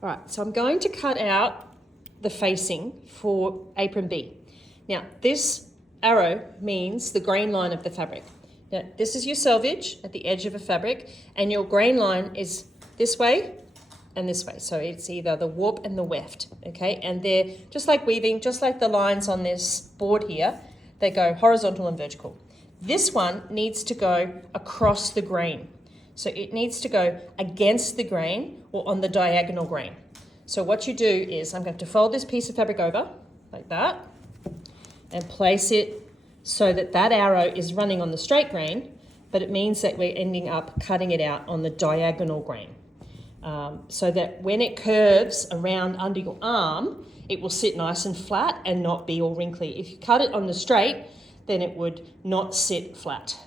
All right, so I'm going to cut out the facing for Apron B. Now, this arrow means the grain line of the fabric. Now, this is your selvage at the edge of a fabric, and your grain line is this way and this way. So it's either the warp and the weft, okay? And they're just like weaving, just like the lines on this board here, they go horizontal and vertical. This one needs to go across the grain. So it needs to go against the grain or on the diagonal grain. So what you do is I'm going to fold this piece of fabric over like that and place it so that that arrow is running on the straight grain, but it means that we're ending up cutting it out on the diagonal grain. So that when it curves around under your arm, it will sit nice and flat and not be all wrinkly. If you cut it on the straight, then it would not sit flat.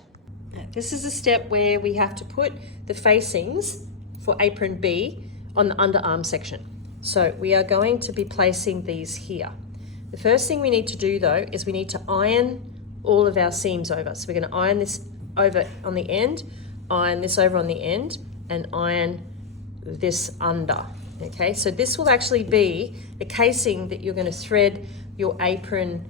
This is a step where we have to put the facings for Apron B on the underarm section. So we are going to be placing these here. The first thing we need to do though is we need to iron all of our seams over. So we're going to iron this over on the end, iron this over on the end, and iron this under. Okay, so this will actually be the casing that you're going to thread your apron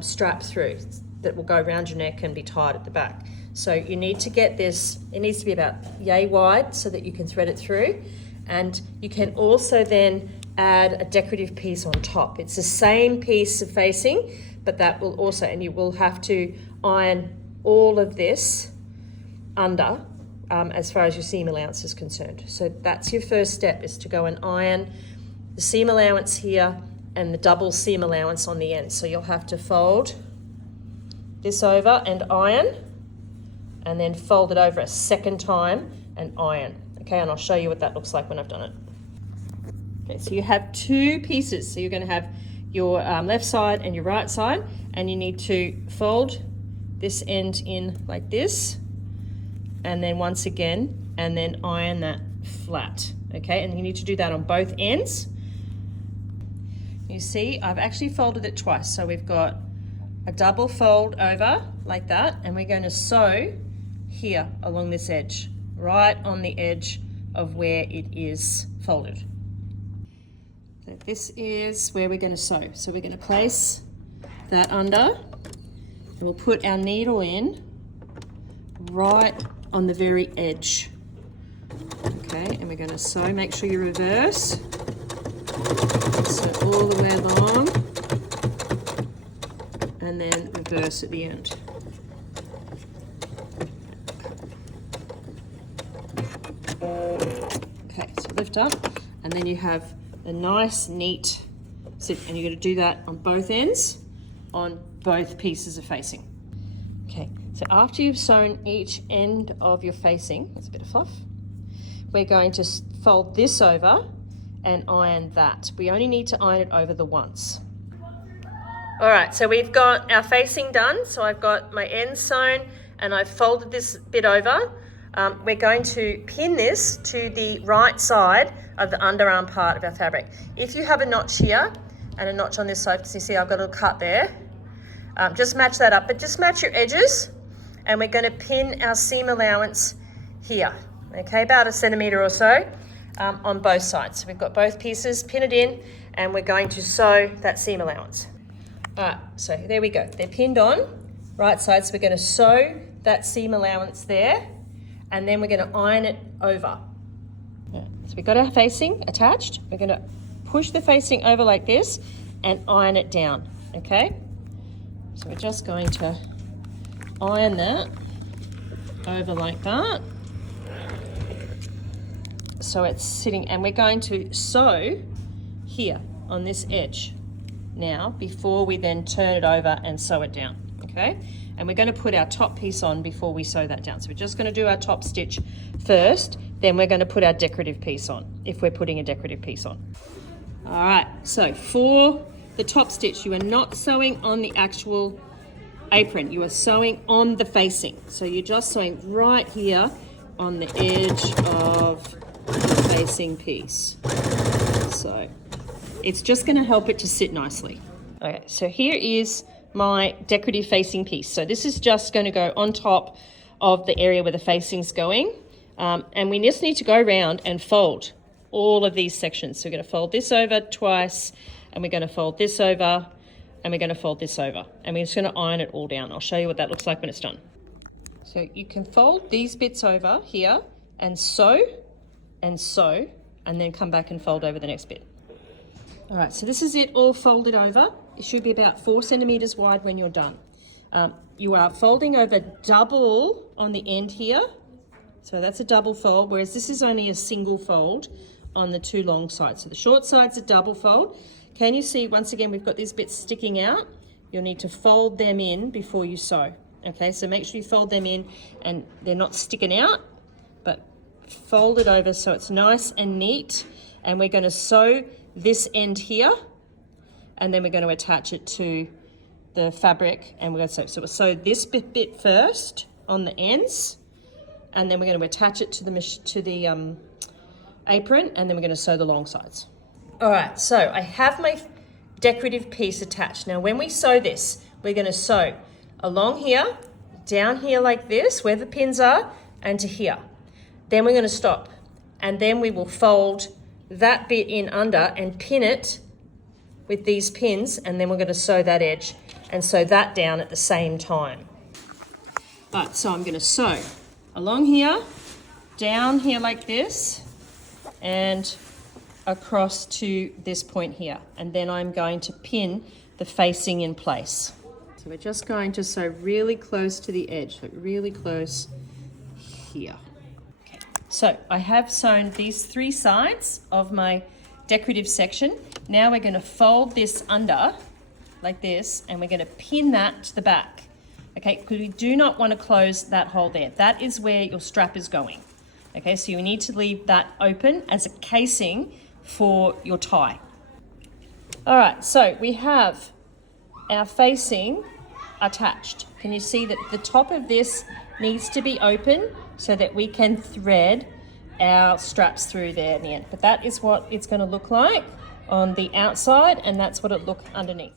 strap through that will go around your neck and be tied at the back. So you need to get this, it needs to be about yay wide so that you can thread it through. And you can also then add a decorative piece on top. It's the same piece of facing, but that will also, and you will have to iron all of this under as far as your seam allowance is concerned. So that's your first step, is to go and iron the seam allowance here and the double seam allowance on the end. So you'll have to fold this over and iron, and then fold it over a second time and iron. Okay, and I'll show you what that looks like when I've done it. Okay, so you have two pieces. So you're going to have your left side and your right side, and you need to fold this end in like this, and then once again, and then iron that flat. Okay, and you need to do that on both ends. You see, I've actually folded it twice. So we've got a double fold over like that, and we're going to sew here along this edge, right on the edge of where it is folded. So this is where we're going to sew. So we're going to place that under, and we'll put our needle in right on the very edge. Okay, and we're going to sew, make sure you reverse, sew all the way along, and then reverse at the end. Okay, so lift up, and then you have a nice neat sit, and you're going to do that on both ends, on both pieces of facing. Okay, so after you've sewn each end of your facing, that's a bit of fluff, we're going to fold this over and iron that. We only need to iron it over the once. All right, so we've got our facing done. So I've got my ends sewn and I've folded this bit over. We're going to pin this to the right side of the underarm part of our fabric. If you have a notch here and a notch on this side, because you see I've got a little cut there, just match that up, but just match your edges, and we're going to pin our seam allowance here, okay, about 1 centimetre or so on both sides. So we've got both pieces, pin it in, and we're going to sew that seam allowance. All right, so there we go. They're pinned on, right side, so we're going to sew that seam allowance there, and then we're going to iron it over. So we've got our facing attached. We're going to push the facing over like this and iron it down, okay? So we're just going to iron that over like that. So it's sitting, and we're going to sew here on this edge now before we then turn it over and sew it down, okay? And we're going to put our top piece on before we sew that down. So we're just going to do our top stitch first, then we're going to put our decorative piece on, if we're putting a decorative piece on. All right, so for the top stitch, you are not sewing on the actual apron, you are sewing on the facing. So you're just sewing right here on the edge of the facing piece. So it's just going to help it to sit nicely. Okay, so here is my decorative facing piece. So this is just going to go on top of the area where the facing's going. And we just need to go around and fold all of these sections. So we're going to fold this over twice, and we're going to fold this over, and we're going to fold this over. And we're just going to iron it all down. I'll show you what that looks like when it's done. So you can fold these bits over here and sew, and then come back and fold over the next bit. All right, so this is it all folded over. It should be about 4 centimeters wide when you're done. You are folding over double on the end here. So that's a double fold, whereas this is only a single fold on the 2 long sides. So the short side's a double fold. Can you see, once again, we've got these bits sticking out. You'll need to fold them in before you sew. Okay, so make sure you fold them in and they're not sticking out, but fold it over so it's nice and neat. And we're going to sew this end here, and then we're going to attach it to the fabric, and we're going to sew. So we'll sew this bit first on the ends, and then we're going to attach it to the apron, and then we're going to sew the long sides. All right, so I have my decorative piece attached. Now when we sew this, we're going to sew along here, down here like this, where the pins are, and to here. Then we're going to stop, and then we will fold that bit in under and pin it with these pins, and then we're going to sew that edge and sew that down at the same time. Right, so I'm going to sew along here, down here like this, and across to this point here, and then I'm going to pin the facing in place. So we're just going to sew really close to the edge, so really close here. Okay. So I have sewn these 3 sides of my decorative section. Now we're going to fold this under like this, and we're going to pin that to the back. Okay, because we do not want to close that hole there. That is where your strap is going. Okay, so you need to leave that open as a casing for your tie. All right, so we have our facing attached. Can you see that the top of this needs to be open so that we can thread our straps through there in the end? But that is what it's going to look like on the outside, and that's what it look underneath.